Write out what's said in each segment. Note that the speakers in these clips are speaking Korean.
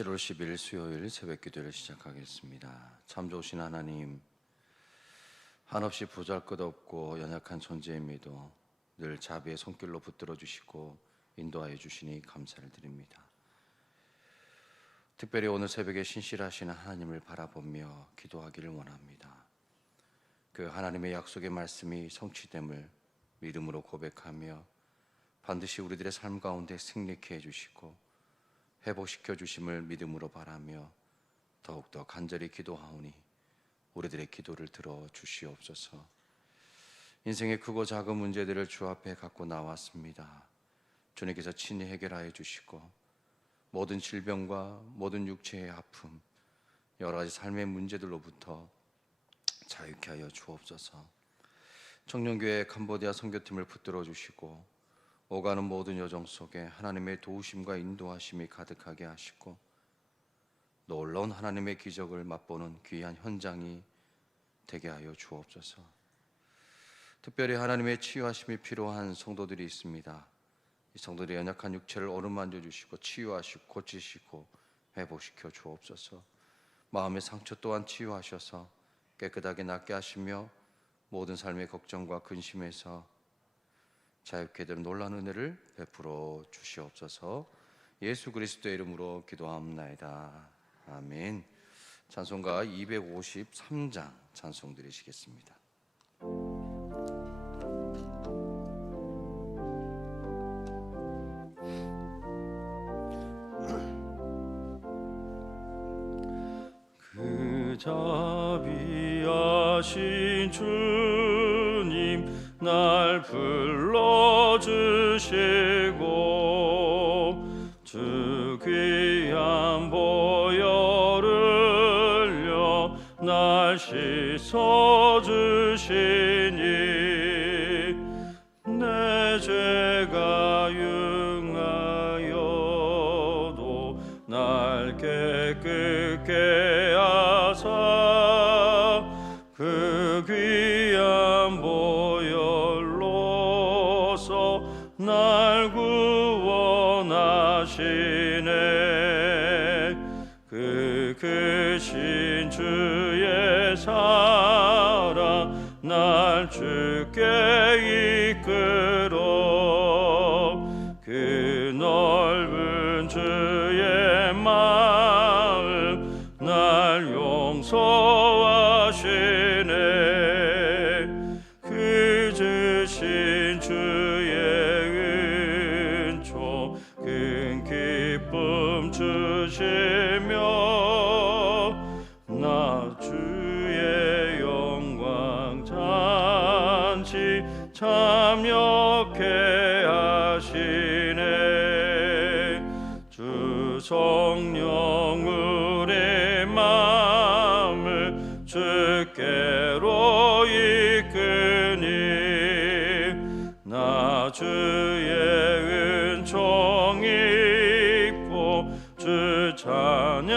7월 10일 수요일 새벽 기도를 시작하겠습니다. 참 좋으신 하나님, 한없이 보잘것없고 연약한 존재임에도 늘 자비의 손길로 붙들어 주시고 인도하여 주시니 감사를 드립니다. 특별히 오늘 새벽에 신실하신 하나님을 바라보며 기도하기를 원합니다. 그 하나님의 약속의 말씀이 성취됨을 믿음으로 고백하며 반드시 우리들의 삶 가운데 승리케 해주시고 회복시켜 주심을 믿음으로 바라며 더욱더 간절히 기도하오니 우리들의 기도를 들어 주시옵소서. 인생의 크고 작은 문제들을 주 앞에 갖고 나왔습니다. 주님께서 친히 해결하여 주시고 모든 질병과 모든 육체의 아픔, 여러 가지 삶의 문제들로부터 자유케 하여 주옵소서. 청년교회 캄보디아 선교팀을 붙들어 주시고 오가는 모든 여정 속에 하나님의 도우심과 인도하심이 가득하게 하시고 놀라운 하나님의 기적을 맛보는 귀한 현장이 되게 하여 주옵소서. 특별히 하나님의 치유하심이 필요한 성도들이 있습니다. 이 성도들의 연약한 육체를 어루만져 주시고 치유하시고 고치시고 회복시켜 주옵소서. 마음의 상처 또한 치유하셔서 깨끗하게 낫게 하시며 모든 삶의 걱정과 근심에서 자유케 되는 놀라운 은혜를 베풀어 주시옵소서. 예수 그리스도의 이름으로 기도합나이다. 아멘. 찬송가 253장 찬송 드리시겠습니다. 그 자비하신 주님 날 불러주시고 주 귀한 보혈을 흘려 날 씻어주시니 내 죄가 융하여도 날 깨끗게 하사 그 귀한 보혈로서 날 구원하시네. 그 크신 주의 사랑 날 주께 이끌어 그 넓은 주의 마음 날 용서하시네. 그 주신 주의 은총 큰 기쁨 주시며 나 주의 영광 잔치 참여케 하시네. 주 성령 우리 마음을 주께로 이끄니 나 주의 은총 입고 주 찬양합니다.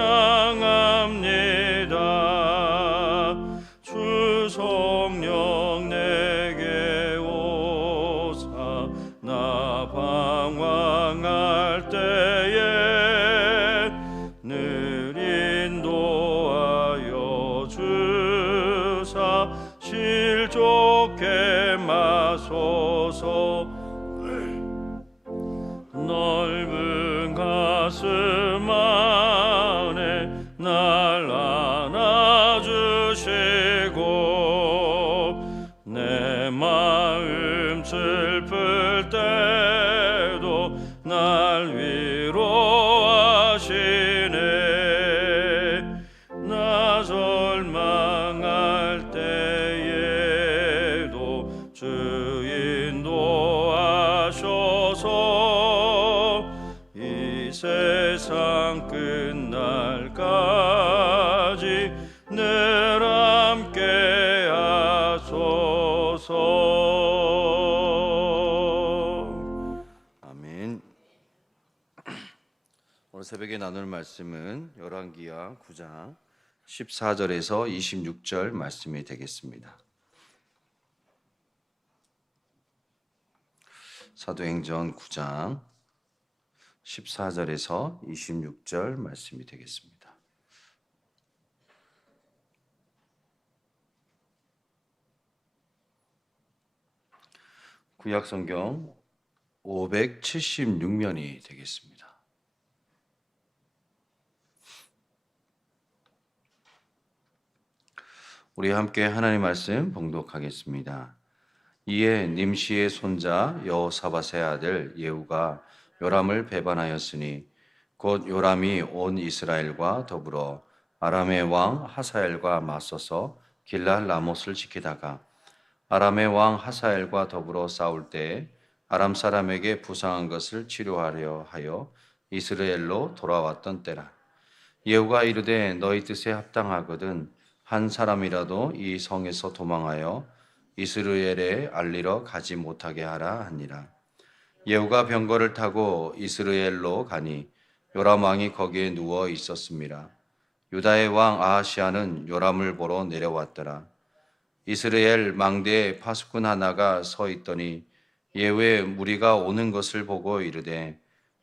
주 성령 내게 오사 나 방황할 때에 늘 인도하여 주사 실 좋게 마소서. 넓은 가슴 안에 날 안아주시고 내 마음 슬플 때도 날 위로하시네. 나 절망할 때에도 주 인도하셔서 이 세상 끝날까지 늘 함께 하소서. 아멘. 오늘 새벽에 나눌 말씀은 열왕기하 9장 14절에서 26절 말씀이 되겠습니다. 사도행전 9장 14절에서 26절 말씀이 되겠습니다. 구약 성경 576면이 되겠습니다. 우리 함께 하나님 말씀 봉독하겠습니다. 이에 님시의 손자 여호사밧의 아들 예후가 요람을 배반하였으니 곧 요람이 온 이스라엘과 더불어 아람의 왕 하사엘과 맞서서 길랄 라못을 지키다가 아람의 왕 하사엘과 더불어 싸울 때에 아람 사람에게 부상한 것을 치료하려 하여 이스라엘로 돌아왔던 때라. 예후가 이르되 너희 뜻에 합당하거든 한 사람이라도 이 성에서 도망하여 이스라엘에 알리러 가지 못하게 하라 하니라. 예후가 병거를 타고 이스라엘로 가니 요람 왕이 거기에 누워 있었습니다. 유다의 왕 아하시아는 요람을 보러 내려왔더라. 이스라엘 망대에 파수꾼 하나가 서 있더니 예후의 무리가 오는 것을 보고 이르되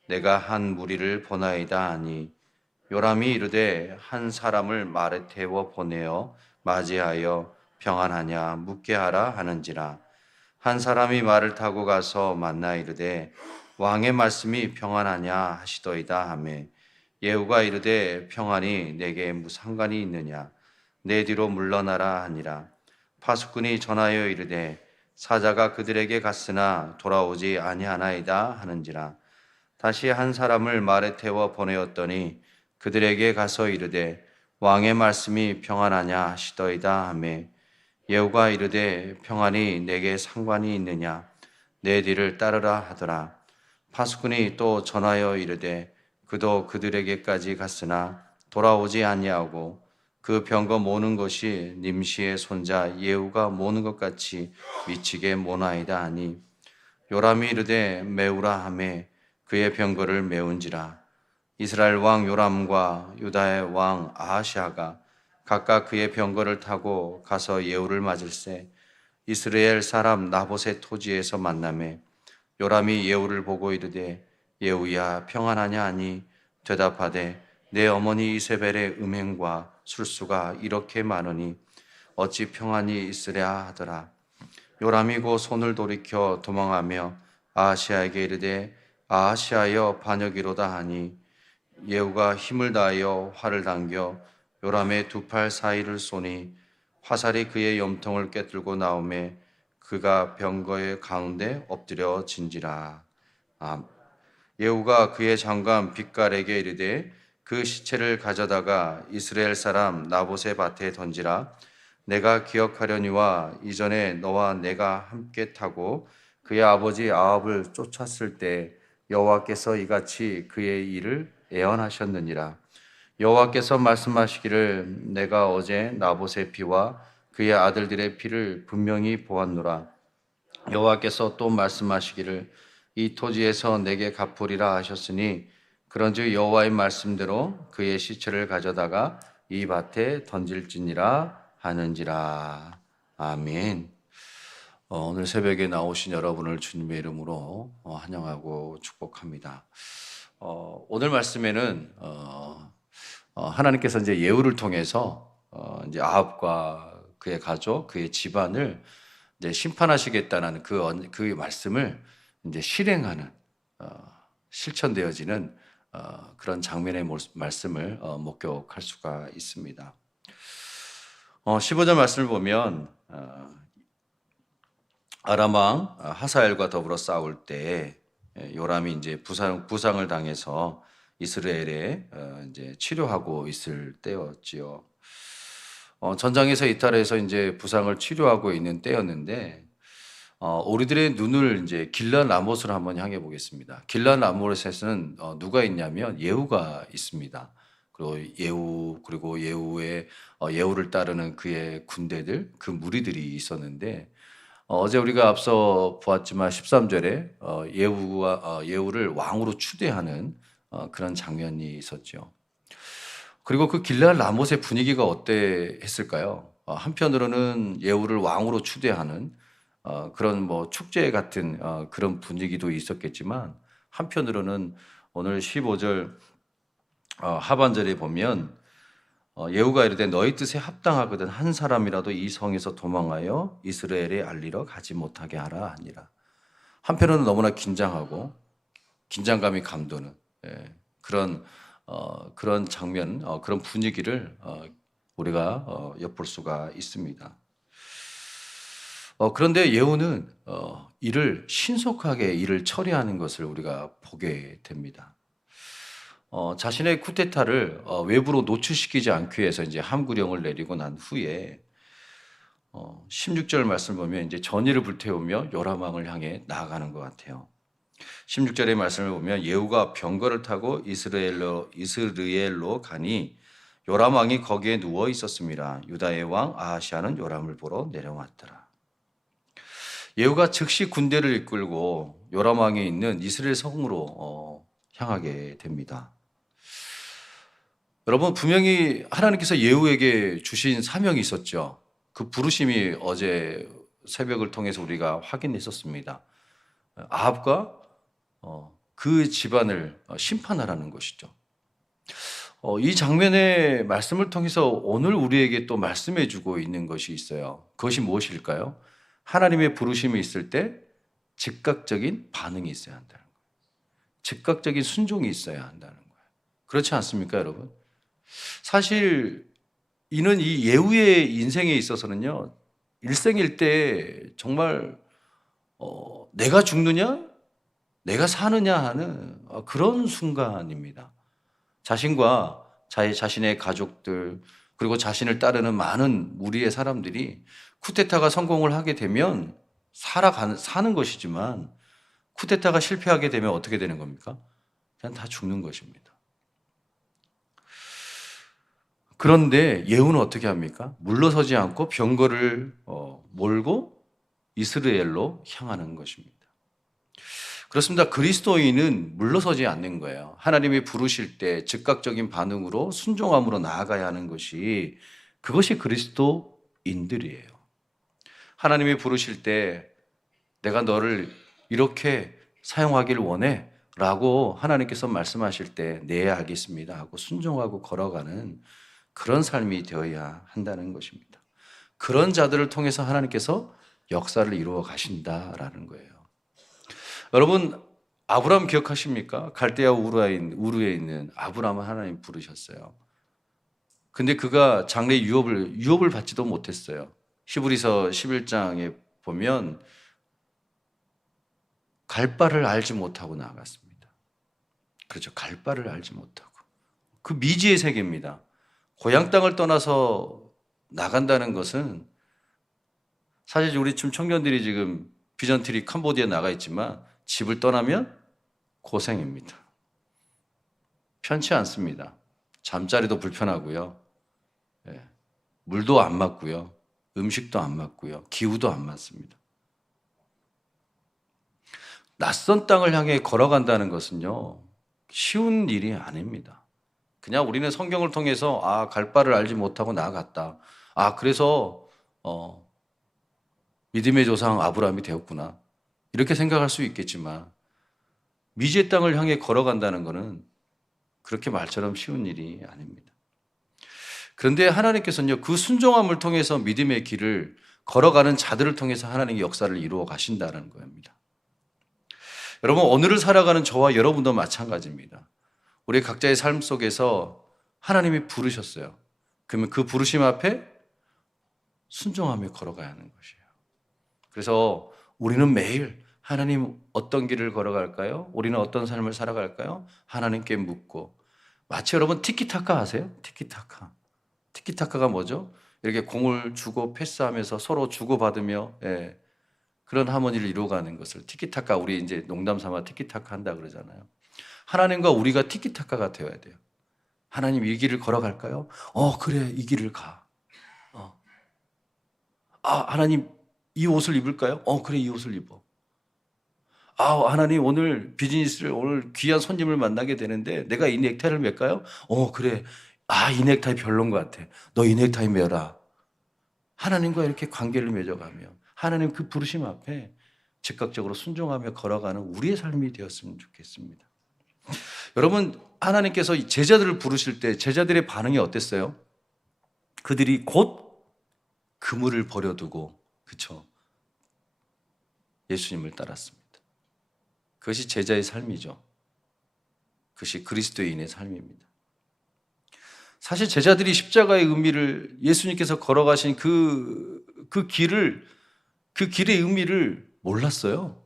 내가 한 무리를 보나이다 하니 요람이 이르되 한 사람을 말에 태워 보내어 맞이하여 평안하냐 묻게 하라 하는지라. 한 사람이 말을 타고 가서 만나 이르되 왕의 말씀이 평안하냐 하시더이다 하매 예후가 이르되 평안이 내게 무슨 상관이 있느냐 내 뒤로 물러나라 하니라. 파수꾼이 전하여 이르되 사자가 그들에게 갔으나 돌아오지 아니하나이다 하는지라. 다시 한 사람을 말에 태워 보내었더니 그들에게 가서 이르되 왕의 말씀이 평안하냐 하시더이다 하매 예후가 이르되 평안이 내게 상관이 있느냐 내 뒤를 따르라 하더라. 파수꾼이 또 전하여 이르되 그도 그들에게까지 갔으나 돌아오지 아니하고 그 병거 모는 것이 님시의 손자 예후가 모는 것 같이 미치게 모나이다 하니 요람이 이르되 메우라 하매 그의 병거를 메운지라. 이스라엘 왕 요람과 유다의 왕 아하시아가 각각 그의 병거를 타고 가서 예후를 맞을세 이스라엘 사람 나봇의 토지에서 만나매 요람이 예후를 보고 이르되 예후야 평안하냐 하니 대답하되 내 어머니 이세벨의 음행과 술수가 이렇게 많으니 어찌 평안이 있으랴 하더라. 요람이 곧 손을 돌이켜 도망하며 아하시아에게 이르되 아하시아여 반역이로다 하니 예후가 힘을 다하여 활을 당겨 요람의 두 팔 사이를 쏘니 화살이 그의 염통을 꿰뚫고 나오매 그가 병거의 가운데 엎드려 진지라. 예후가 그의 장관 빗갈에게 이르되 그 시체를 가져다가 이스라엘 사람 나봇의 밭에 던지라. 내가 기억하려니와 이전에 너와 내가 함께 타고 그의 아버지 아합을 쫓았을 때 여호와께서 이같이 그의 일을 예언하셨느니라. 여호와께서 말씀하시기를 내가 어제 나봇의 피와 그의 아들들의 피를 분명히 보았노라. 여호와께서 또 말씀하시기를 이 토지에서 내게 갚으리라 하셨으니 그런즉 여호와의 말씀대로 그의 시체를 가져다가 이 밭에 던질지니라 하는지라. 아멘. 오늘 새벽에 나오신 여러분을 주님의 이름으로 환영하고 축복합니다. 오늘 말씀에는 하나님께서 이제 예후를 통해서 이제 아합과 그의 가족, 그의 집안을 이제 심판하시겠다는 그 말씀을 이제 실행하는 실천되어지는 그런 장면의 말씀을 목격할 수가 있습니다. 15절 말씀을 보면 아람 왕 하사엘과 더불어 싸울 때 요람이 이제 부상을 당해서 이스라엘에 이제 치료하고 있을 때였지요. 전장에서 이탈해서 이제 부상을 치료하고 있는 때였는데 우리들의 눈을 이제 길랄 라못을 한번 향해 보겠습니다. 길랄 라못에서는 누가 있냐면 예후가 있습니다. 그리고 예후의 예후를 따르는 그의 군대들, 그 무리들이 있었는데 어제 우리가 앞서 보았지만 13절에 예후를 왕으로 추대하는 그런 장면이 있었죠. 그리고 그 길랄 라못의 분위기가 어땠을까요? 한편으로는 예후를 왕으로 추대하는 그런 뭐 축제 같은 그런 분위기도 있었겠지만 한편으로는 오늘 15절 하반절에 보면 예후가 이르되 너희 뜻에 합당하거든 한 사람이라도 이 성에서 도망하여 이스라엘에 알리러 가지 못하게 하라 하니라. 한편으로는 너무나 긴장하고 긴장감이 감도는 그런 장면, 그런 분위기를 우리가 엿볼 수가 있습니다. 그런데 예후는 이를 신속하게 일을 처리하는 것을 우리가 보게 됩니다. 자신의 쿠데타를 외부로 노출시키지 않기 위해서 이제 함구령을 내리고 난 후에 16절 말씀을 보면 이제 전의를 불태우며 요람왕을 향해 나아가는 것 같아요. 16절의 말씀을 보면 예후가 병거를 타고 이스르엘로 가니 요람 왕이 거기에 누워 있었습니다. 유다의 왕 아하시아는 요람을 보러 내려왔더라. 예후가 즉시 군대를 이끌고 요람 왕이 있는 이스라엘 성으로 향하게 됩니다. 여러분, 분명히 하나님께서 예후에게 주신 사명이 있었죠. 그 부르심이 어제 새벽을 통해서 우리가 확인했었습니다. 아합과 그 집안을 심판하라는 것이죠. 이 장면의 말씀을 통해서 오늘 우리에게 또 말씀해 주고 있는 것이 있어요. 그것이 무엇일까요? 하나님의 부르심이 있을 때 즉각적인 반응이 있어야 한다는 거예요. 즉각적인 순종이 있어야 한다는 거예요. 그렇지 않습니까, 여러분? 사실 이는 이 예후의 인생에 있어서는요, 일생일 때 정말 내가 죽느냐, 내가 사느냐 하는 그런 순간입니다. 자신과 자신의 가족들 그리고 자신을 따르는 많은 무리의 사람들이 쿠데타가 성공을 하게 되면 사는 것이지만 쿠데타가 실패하게 되면 어떻게 되는 겁니까? 그냥 다 죽는 것입니다. 그런데 예후는 어떻게 합니까? 물러서지 않고 병거를 몰고 이스라엘로 향하는 것입니다. 그렇습니다. 그리스도인은 물러서지 않는 거예요. 하나님이 부르실 때 즉각적인 반응으로 순종함으로 나아가야 하는 그것이 그리스도인들이에요. 하나님이 부르실 때 내가 너를 이렇게 사용하기를 원해 라고 하나님께서 말씀하실 때 네 알겠습니다 하고 순종하고 걸어가는 그런 삶이 되어야 한다는 것입니다. 그런 자들을 통해서 하나님께서 역사를 이루어 가신다라는 거예요. 여러분, 아브라함 기억하십니까? 갈대아 우르에 있는 아브라함을 하나님 부르셨어요. 근데 그가 장래 유업을 받지도 못했어요. 히브리서 11장에 보면 갈 바를 알지 못하고 나아갔습니다. 그렇죠. 갈 바를 알지 못하고. 그 미지의 세계입니다. 고향 땅을 떠나서 나간다는 것은 사실 우리 지금 청년들이 지금 비전트리 캄보디아에 나가 있지만 집을 떠나면 고생입니다. 편치 않습니다. 잠자리도 불편하고요. 물도 안 맞고요. 음식도 안 맞고요. 기후도 안 맞습니다. 낯선 땅을 향해 걸어간다는 것은요, 쉬운 일이 아닙니다. 그냥 우리는 성경을 통해서 갈 바를 알지 못하고 나아갔다. 그래서 믿음의 조상 아브라함이 되었구나. 이렇게 생각할 수 있겠지만 미지의 땅을 향해 걸어간다는 것은 그렇게 말처럼 쉬운 일이 아닙니다. 그런데 하나님께서는요, 그 순종함을 통해서 믿음의 길을 걸어가는 자들을 통해서 하나님의 역사를 이루어 가신다는 겁니다. 여러분, 오늘을 살아가는 저와 여러분도 마찬가지입니다. 우리 각자의 삶 속에서 하나님이 부르셨어요. 그러면 그 부르심 앞에 순종하며 걸어가야 하는 것이에요. 그래서 우리는 매일 하나님 어떤 길을 걸어갈까요? 우리는 어떤 삶을 살아갈까요? 하나님께 묻고, 마치 여러분 티키타카 아세요? 티키타카가 뭐죠? 이렇게 공을 주고 패스하면서 서로 주고받으며 그런 하모니를 이루어가는 것을 티키타카, 우리 이제 농담 삼아 티키타카 한다 그러잖아요. 하나님과 우리가 티키타카가 되어야 돼요. 하나님 이 길을 걸어갈까요? 그래, 이 길을 가. 하나님 이 옷을 입을까요? 그래, 이 옷을 입어. 하나님 오늘 비즈니스를, 오늘 귀한 손님을 만나게 되는데 내가 이 넥타이를 맬까요? 그래. 이 넥타이 별론 것 같아. 너 이 넥타이 매라. 하나님과 이렇게 관계를 맺어가며 하나님 그 부르심 앞에 즉각적으로 순종하며 걸어가는 우리의 삶이 되었으면 좋겠습니다. 여러분, 하나님께서 제자들을 부르실 때 제자들의 반응이 어땠어요? 그들이 곧 그물을 버려두고, 그쵸? 예수님을 따랐습니다. 그것이 제자의 삶이죠. 그것이 그리스도인의 삶입니다. 사실 제자들이 십자가의 의미를, 예수님께서 걸어가신 그 길의 의미를 몰랐어요.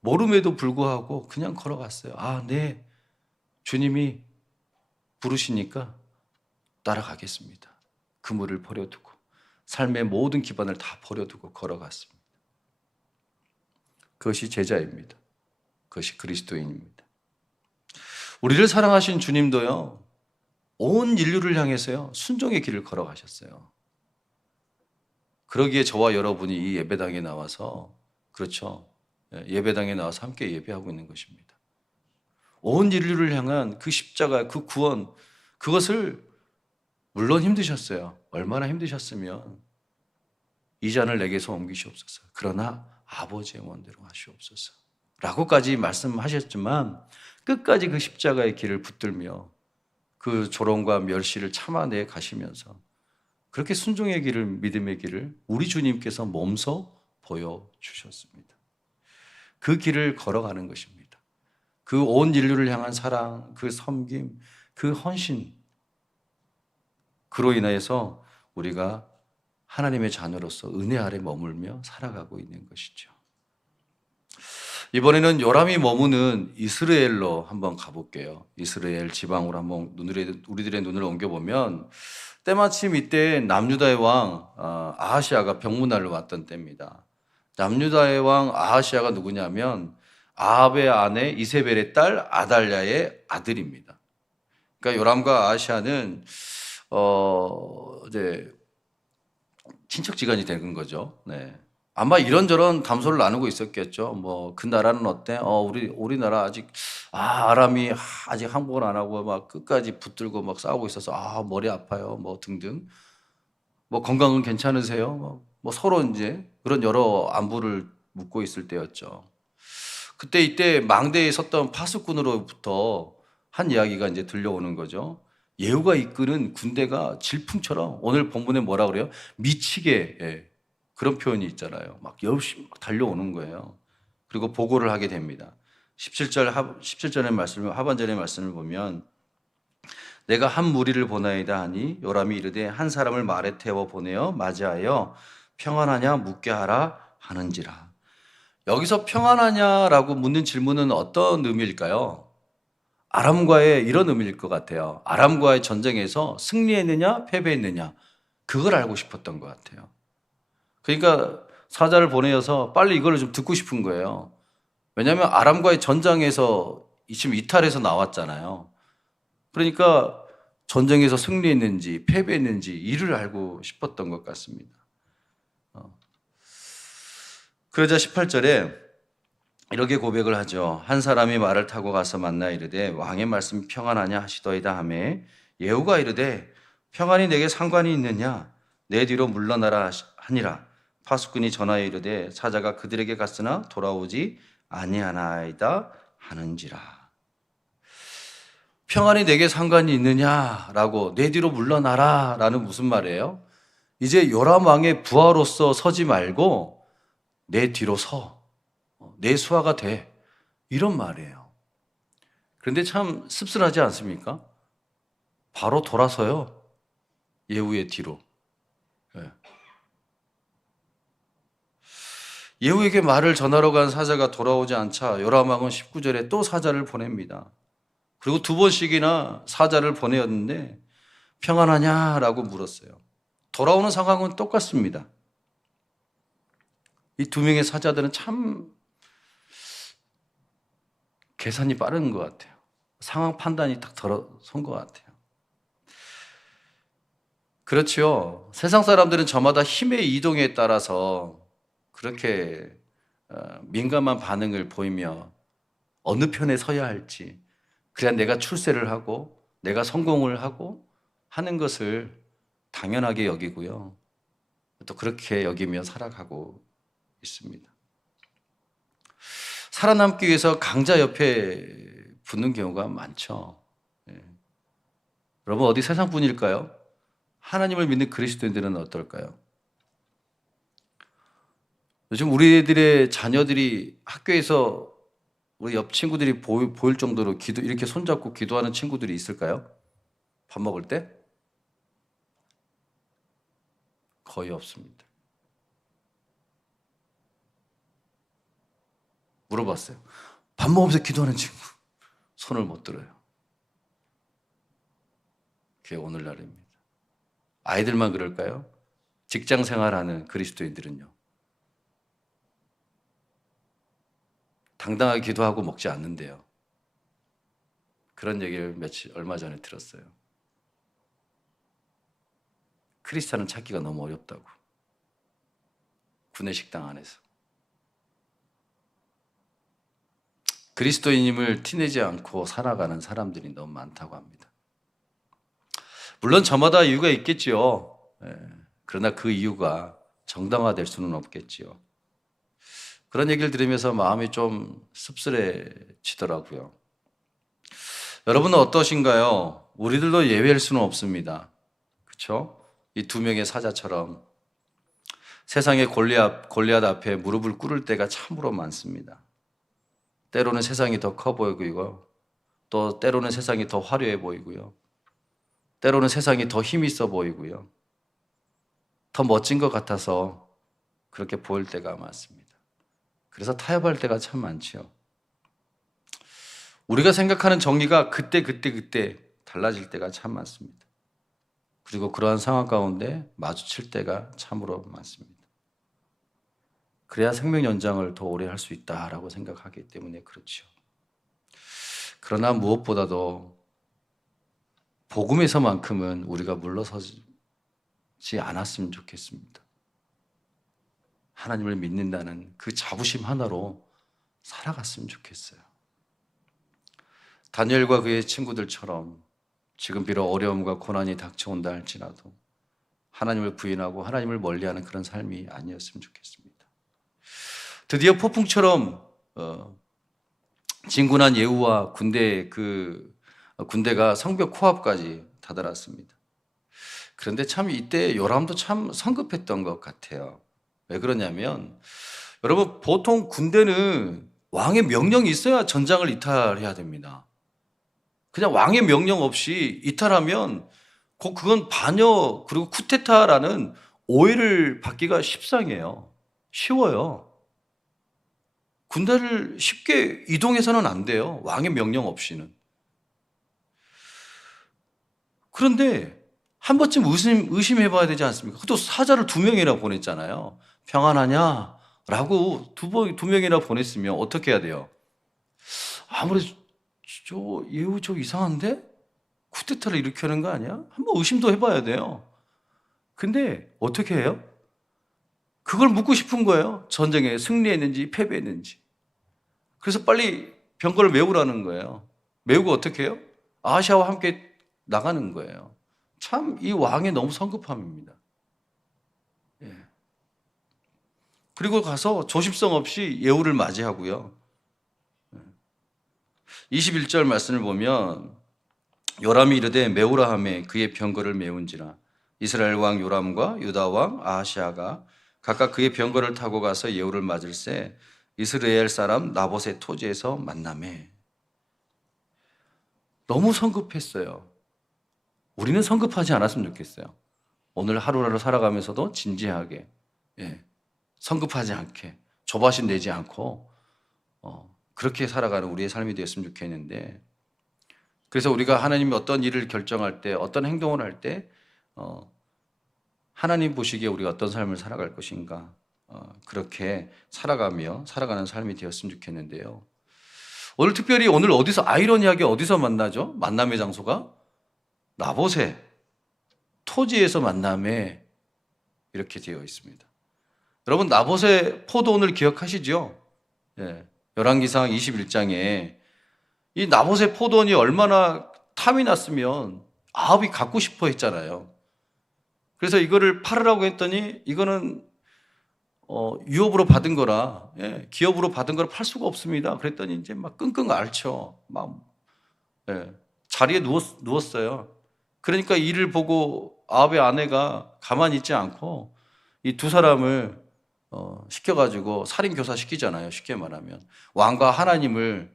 모름에도 불구하고 그냥 걸어갔어요. 네, 주님이 부르시니까 따라가겠습니다. 그물을 버려두고, 삶의 모든 기반을 다 버려두고 걸어갔습니다. 그것이 제자입니다. 그것이 그리스도인입니다. 우리를 사랑하신 주님도요, 온 인류를 향해서요, 순종의 길을 걸어가셨어요. 그러기에 저와 여러분이 이 예배당에 나와서, 그렇죠, 예배당에 나와서 함께 예배하고 있는 것입니다. 온 인류를 향한 그 십자가, 그 구원, 그것을 물론 힘드셨어요. 얼마나 힘드셨으면 이 잔을 내게서 옮기시옵소서. 그러나 아버지의 원대로 하시옵소서 라고까지 말씀하셨지만 끝까지 그 십자가의 길을 붙들며 그 조롱과 멸시를 참아내 가시면서 그렇게 순종의 길을, 믿음의 길을 우리 주님께서 몸소 보여주셨습니다. 그 길을 걸어가는 것입니다. 그 온 인류를 향한 사랑, 그 섬김, 그 헌신, 그로 인하여서 우리가 하나님의 자녀로서 은혜 아래 머물며 살아가고 있는 것이죠. 이번에는 요람이 머무는 이스라엘로 한번 가볼게요. 이스라엘 지방으로 한번 우리들의 눈을 옮겨보면 때마침 이때 남유다의 왕 아하시아가 병문안을 왔던 때입니다. 남유다의 왕 아하시아가 누구냐면 아합의 아내 이세벨의 딸 아달랴의 아들입니다. 그러니까 요람과 아하시아는 이제 친척지간이 되는 거죠. 네. 아마 이런저런 담소를 나누고 있었겠죠. 뭐 그 나라는 어때? 우리나라 아직 아람이 아직 항복을 안 하고 막 끝까지 붙들고 막 싸우고 있어서 머리 아파요. 뭐 등등. 뭐 건강은 괜찮으세요? 뭐 서로 이제 그런 여러 안부를 묻고 있을 때였죠. 이때 망대에 섰던 파수꾼으로부터 한 이야기가 이제 들려오는 거죠. 예후가 이끄는 군대가 질풍처럼, 오늘 본문에 뭐라 그래요? 미치게, 그런 표현이 있잖아요. 막 열심히 막 달려오는 거예요. 그리고 보고를 하게 됩니다. 17절의 말씀을, 하반절의 말씀을 보면 내가 한 무리를 보나이다 하니 요람이 이르되 한 사람을 말에 태워 보내어 맞이하여 평안하냐 묻게 하라 하는지라. 여기서 평안하냐라고 묻는 질문은 어떤 의미일까요? 아람과의 이런 의미일 것 같아요. 아람과의 전쟁에서 승리했느냐 패배했느냐, 그걸 알고 싶었던 것 같아요. 그러니까 사자를 보내어서 빨리 이걸 좀 듣고 싶은 거예요. 왜냐하면 아람과의 전장에서 지금 이탈해서 나왔잖아요. 그러니까 전쟁에서 승리했는지 패배했는지 이를 알고 싶었던 것 같습니다. 그러자 18절에 이렇게 고백을 하죠. 한 사람이 말을 타고 가서 만나 이르되 왕의 말씀이 평안하냐 하시더이다 하매 예후가 이르되 평안이 내게 상관이 있느냐, 내 뒤로 물러나라 하니라. 파수꾼이 전하여 이르되 사자가 그들에게 갔으나 돌아오지 아니하나이다 하는지라. 평안이 내게 상관이 있느냐라고, 내 뒤로 물러나라 라는 무슨 말이에요? 이제 요람 왕의 부하로서 서지 말고 내 뒤로 서, 내 수하가 돼, 이런 말이에요. 그런데 참 씁쓸하지 않습니까? 바로 돌아서요, 예후의 뒤로. 예후에게 말을 전하러 간 사자가 돌아오지 않자 요람 왕은 19절에 또 사자를 보냅니다. 그리고 2번씩이나 사자를 보내었는데 평안하냐라고 물었어요. 돌아오는 상황은 똑같습니다. 이 2명의 사자들은 참 계산이 빠른 것 같아요. 상황 판단이 딱 들어선 것 같아요. 그렇죠. 세상 사람들은 저마다 힘의 이동에 따라서 그렇게 민감한 반응을 보이며 어느 편에 서야 할지, 그래야 내가 출세를 하고 내가 성공을 하고 하는 것을 당연하게 여기고요, 또 그렇게 여기며 살아가고 있습니다. 살아남기 위해서 강자 옆에 붙는 경우가 많죠. 예. 여러분 어디 세상 분일까요? 하나님을 믿는 그리스도인들은 어떨까요? 요즘 우리들의 자녀들이 학교에서 우리 옆 친구들이 보일 정도로 이렇게 손잡고 기도하는 친구들이 있을까요? 밥 먹을 때? 거의 없습니다. 물어봤어요. 밥 먹으면서 기도하는 친구 손을 못 들어요. 그게 오늘날입니다. 아이들만 그럴까요? 직장 생활하는 그리스도인들은요. 당당하게 기도하고 먹지 않는데요. 그런 얘기를 얼마 전에 들었어요. 크리스찬은 찾기가 너무 어렵다고. 구내식당 안에서. 그리스도인임을 티내지 않고 살아가는 사람들이 너무 많다고 합니다. 물론 저마다 이유가 있겠지요. 그러나 그 이유가 정당화될 수는 없겠지요. 그런 얘기를 들으면서 마음이 좀 씁쓸해지더라고요. 여러분은 어떠신가요? 우리들도 예외일 수는 없습니다. 그렇죠? 이 두 명의 사자처럼 세상의 골리앗 앞에 무릎을 꿇을 때가 참으로 많습니다. 때로는 세상이 더 커 보이고요. 또 때로는 세상이 더 화려해 보이고요. 때로는 세상이 더 힘 있어 보이고요. 더 멋진 것 같아서 그렇게 보일 때가 많습니다. 그래서 타협할 때가 참 많죠. 우리가 생각하는 정의가 그때 달라질 때가 참 많습니다. 그리고 그러한 상황 가운데 마주칠 때가 참으로 많습니다. 그래야 생명 연장을 더 오래 할 수 있다라고 생각하기 때문에 그렇죠. 그러나 무엇보다도 복음에서만큼은 우리가 물러서지 않았으면 좋겠습니다. 하나님을 믿는다는 그 자부심 하나로 살아갔으면 좋겠어요. 다니엘과 그의 친구들처럼 지금 비록 어려움과 고난이 닥쳐온다 할지라도 하나님을 부인하고 하나님을 멀리하는 그런 삶이 아니었으면 좋겠습니다. 드디어 폭풍처럼 진군한 예후와 군대가 성벽 코앞까지 다다랐습니다. 그런데 참 이때 요람도 참 성급했던 것 같아요. 왜 그러냐면 여러분 보통 군대는 왕의 명령이 있어야 전장을 이탈해야 됩니다. 그냥 왕의 명령 없이 이탈하면 그건 반역 그리고 쿠데타라는 오해를 받기가 십상이에요. 쉬워요. 군대를 쉽게 이동해서는 안 돼요. 왕의 명령 없이는. 그런데 한 번쯤 의심해 봐야 되지 않습니까? 또 사자를 2명이나 보냈잖아요. 평안하냐? 라고 두 명이나 보냈으면 어떻게 해야 돼요? 아무래도 예후 이상한데? 쿠데타를 일으키는 거 아니야? 한번 의심도 해봐야 돼요. 근데 어떻게 해요? 그걸 묻고 싶은 거예요. 전쟁에 승리했는지 패배했는지. 그래서 빨리 병거를 메우라는 거예요. 메우고 어떻게 해요? 아하시아와 함께 나가는 거예요. 참 이 왕의 너무 성급함입니다. 예. 그리고 가서 조심성 없이 예후를 맞이하고요. 21절 말씀을 보면 요람이 이르되 메우라 하매 그의 병거를 메운지라. 이스라엘 왕 요람과 유다 왕 아하시아가 각각 그의 병거를 타고 가서 예후를 맞을새 이스라엘 사람 나봇의 토지에서 만나매. 너무 성급했어요. 우리는 성급하지 않았으면 좋겠어요. 오늘 하루하루 살아가면서도 진지하게, 성급하지 않게, 조바심 내지 않고 그렇게 살아가는 우리의 삶이 되었으면 좋겠는데, 그래서 우리가 하나님이 어떤 일을 결정할 때, 어떤 행동을 할 때 하나님 보시기에 우리가 어떤 삶을 살아갈 것인가, 그렇게 살아가는 삶이 되었으면 좋겠는데요. 오늘 특별히 어디서 아이러니하게 어디서 만나죠? 만남의 장소가 나봇의 토지에서 만남에 이렇게 되어 있습니다. 여러분 나봇의 포도원을 기억하시죠? 열왕기상 21장에 이 나봇의 포도원이 얼마나 탐이 났으면 아합이 갖고 싶어 했잖아요. 그래서 이거를 팔으라고 했더니 이거는 유업으로 받은 거라, 기업으로 받은 거라 팔 수가 없습니다. 그랬더니 이제 막 끙끙 앓죠. 막 예, 자리에 누웠어요. 그러니까 이를 보고 아합의 아내가 가만히 있지 않고 이 두 사람을 시켜가지고 살인 교사 시키잖아요. 쉽게 말하면 왕과 하나님을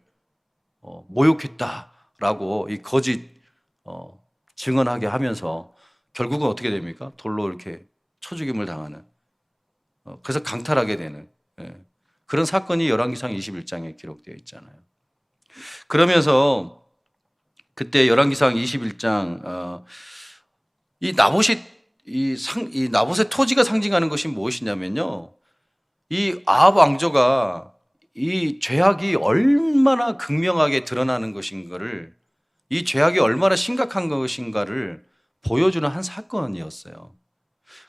모욕했다라고 이 거짓 증언하게 하면서 결국은 어떻게 됩니까? 돌로 이렇게 쳐 죽임을 당하는 그래서 강탈하게 되는 그런 사건이 열왕기상 21장에 기록되어 있잖아요. 그러면서 그때 열왕기상 21장 이 나봇의 토지가 상징하는 것이 무엇이냐면요, 이 아합 왕조가 이 죄악이 얼마나 극명하게 드러나는 것인가를, 이 죄악이 얼마나 심각한 것인가를 보여주는 한 사건이었어요.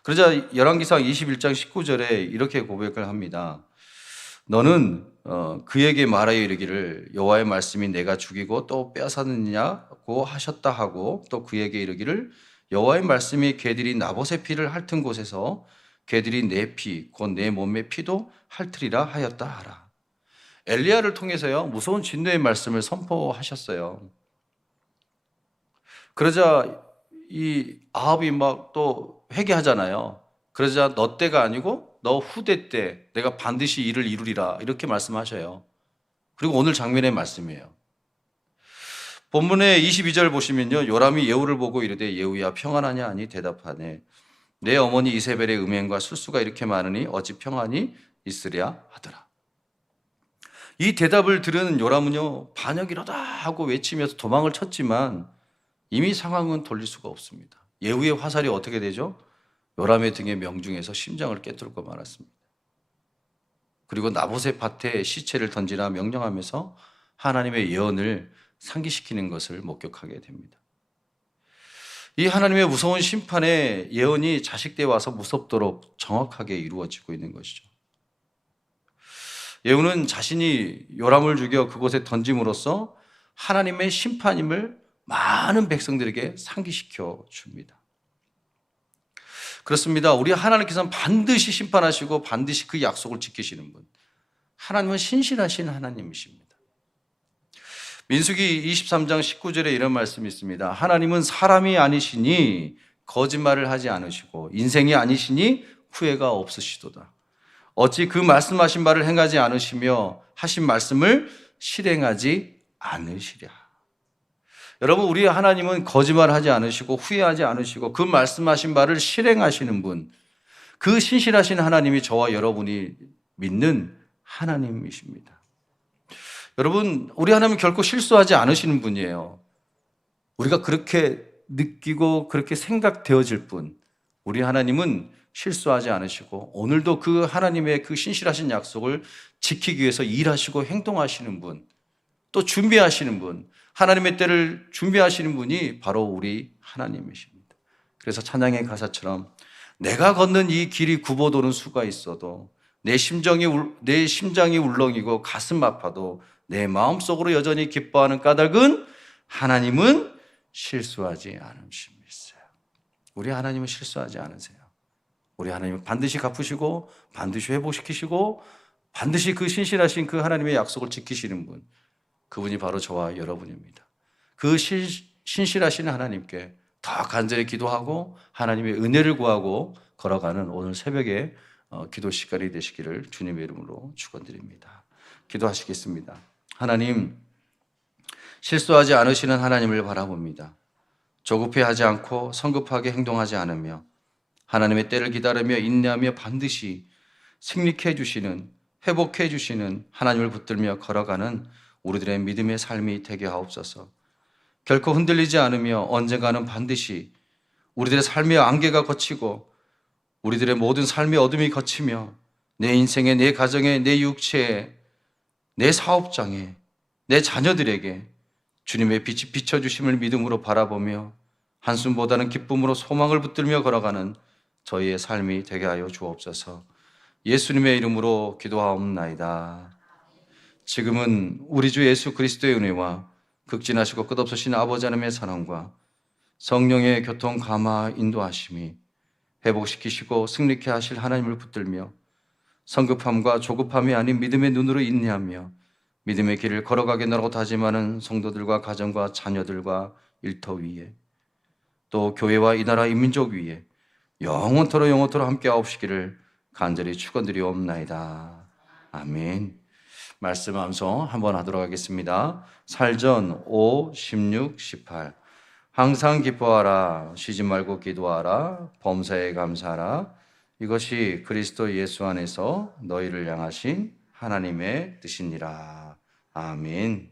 그러자 열왕기상 21장 19절에 이렇게 고백을 합니다. 너는 그에게 말하여 이르기를 여호와의 말씀이 내가 죽이고 또 빼앗았느냐고 하셨다 하고, 또 그에게 이르기를 여호와의 말씀이 개들이 나봇의 피를 핥은 곳에서 개들이 내 피 곧 내 몸의 피도 핥으리라 하였다 하라. 엘리야를 통해서요 무서운 진노의 말씀을 선포하셨어요. 그러자 이 아합이 막 또 회개하잖아요. 그러자 너 때가 아니고 너 후대 때 내가 반드시 이를 이루리라 이렇게 말씀하셔요. 그리고 오늘 장면의 말씀이에요. 본문의 22절 보시면요, 요람이 예후를 보고 이르되 예후야 평안하냐 하니 대답하네 내 어머니 이세벨의 음행과 술수가 이렇게 많으니 어찌 평안이 있으랴 하더라. 이 대답을 들은 요람은요 반역이로다 하고 외치면서 도망을 쳤지만 이미 상황은 돌릴 수가 없습니다. 예후의 화살이 어떻게 되죠? 요람의 등에 명중해서 심장을 깨뚫고 말았습니다. 그리고 나봇의 밭에 시체를 던지라 명령하면서 하나님의 예언을 상기시키는 것을 목격하게 됩니다. 이 하나님의 무서운 심판의 예언이 자식대에 와서 무섭도록 정확하게 이루어지고 있는 것이죠. 예후는 자신이 요람을 죽여 그곳에 던짐으로써 하나님의 심판임을 많은 백성들에게 상기시켜 줍니다. 그렇습니다. 우리 하나님께서는 반드시 심판하시고 반드시 그 약속을 지키시는 분, 하나님은 신실하신 하나님이십니다. 민수기 23장 19절에 이런 말씀이 있습니다. 하나님은 사람이 아니시니 거짓말을 하지 않으시고 인생이 아니시니 후회가 없으시도다. 어찌 그 말씀하신 바를 행하지 않으시며 하신 말씀을 실행하지 않으시랴. 여러분, 우리 하나님은 거짓말하지 않으시고 후회하지 않으시고 그 말씀하신 바를 실행하시는 분, 그 신실하신 하나님이 저와 여러분이 믿는 하나님이십니다. 여러분, 우리 하나님은 결코 실수하지 않으시는 분이에요. 우리가 그렇게 느끼고 그렇게 생각되어질 뿐, 우리 하나님은 실수하지 않으시고 오늘도 그 하나님의 그 신실하신 약속을 지키기 위해서 일하시고 행동하시는 분, 또 준비하시는 분, 하나님의 때를 준비하시는 분이 바로 우리 하나님이십니다. 그래서 찬양의 가사처럼 내가 걷는 이 길이 굽어도는 수가 있어도 내 심장이 울렁이고 가슴 아파도 내 마음속으로 여전히 기뻐하는 까닭은 하나님은 실수하지 않으심이세요. 우리 하나님은 실수하지 않으세요. 우리 하나님은 반드시 갚으시고 반드시 회복시키시고 반드시 그 신실하신 그 하나님의 약속을 지키시는 분, 그분이 바로 저와 여러분입니다. 그 신실하신 하나님께 더 간절히 기도하고 하나님의 은혜를 구하고 걸어가는 오늘 새벽에 기도 시간이 되시기를 주님의 이름으로 축원드립니다. 기도하시겠습니다. 하나님, 실수하지 않으시는 하나님을 바라봅니다. 조급해하지 않고 성급하게 행동하지 않으며 하나님의 때를 기다리며 인내하며 반드시 승리케 해주시는, 회복해 주시는 하나님을 붙들며 걸어가는 우리들의 믿음의 삶이 되게 하옵소서. 결코 흔들리지 않으며 언젠가는 반드시 우리들의 삶의 안개가 걷히고 우리들의 모든 삶의 어둠이 걷히며 내 인생에, 내 가정에, 내 육체에, 내 사업장에, 내 자녀들에게 주님의 빛이 비춰주심을 믿음으로 바라보며 한숨보다는 기쁨으로 소망을 붙들며 걸어가는 저희의 삶이 되게 하여 주옵소서. 예수님의 이름으로 기도하옵나이다. 지금은 우리 주 예수 그리스도의 은혜와 극진하시고 끝없으신 아버지 하나님의 사랑과 성령의 교통 감화 인도하심이 회복시키시고 승리케 하실 하나님을 붙들며 성급함과 조급함이 아닌 믿음의 눈으로 인내하며 믿음의 길을 걸어가겠노라고 다짐하는 성도들과 가정과 자녀들과 일터 위에 또 교회와 이 나라 이 민족 위에 영원토록 함께하옵시기를 간절히 축원드리옵나이다. 아멘. 말씀 암송 한번 하도록 하겠습니다. 살전 5, 16, 18 항상 기뻐하라 쉬지 말고 기도하라 범사에 감사하라 이것이 그리스도 예수 안에서 너희를 향하신 하나님의 뜻이니라. 아멘.